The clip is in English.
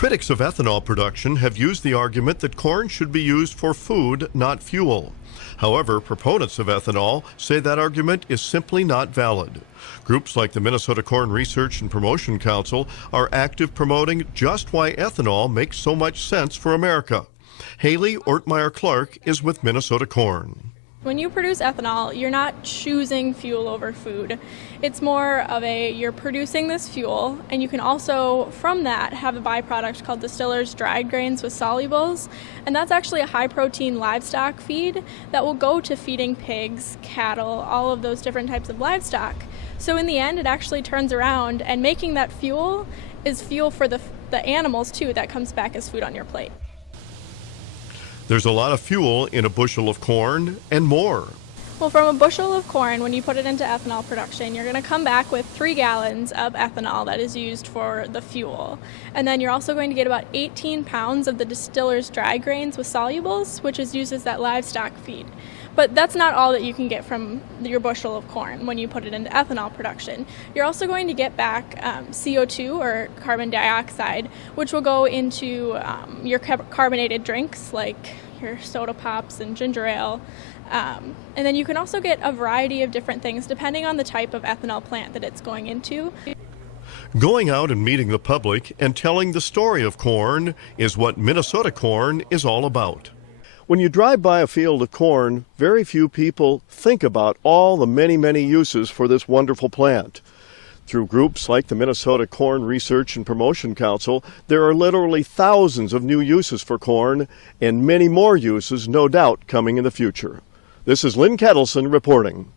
Critics of ethanol production have used the argument that corn should be used for food, not fuel. However, proponents of ethanol say that argument is simply not valid. Groups like the Minnesota Corn Research and Promotion Council are active promoting just why ethanol makes so much sense for America. Haley Ortmeyer-Clark is with Minnesota Corn. When you produce ethanol, you're not choosing fuel over food. It's more of you're producing this fuel, and you can also, from that, have a byproduct called distillers dried grains with solubles, and that's actually a high-protein livestock feed that will go to feeding pigs, cattle, all of those different types of livestock. So in the end, it actually turns around, and making that fuel is fuel for the animals, too, that comes back as food on your plate. There's a lot of fuel in a bushel of corn and more. Well, from a bushel of corn, when you put it into ethanol production, you're going to come back with 3 gallons of ethanol that is used for the fuel. And then you're also going to get about 18 pounds of the distiller's dry grains with solubles, which is used as that livestock feed. But that's not all that you can get from your bushel of corn when you put it into ethanol production. You're also going to get back CO2, or carbon dioxide, which will go into your carbonated drinks like your soda pops and ginger ale. And then you can also get a variety of different things depending on the type of ethanol plant that it's going into. Going out and meeting the public and telling the story of corn is what Minnesota Corn is all about. When you drive by a field of corn, very few people think about all the many uses for this wonderful plant. Through groups like the Minnesota Corn Research and Promotion Council, there are literally thousands of new uses for corn and many more uses, no doubt, coming in the future. This is Lynn Ketelsen reporting.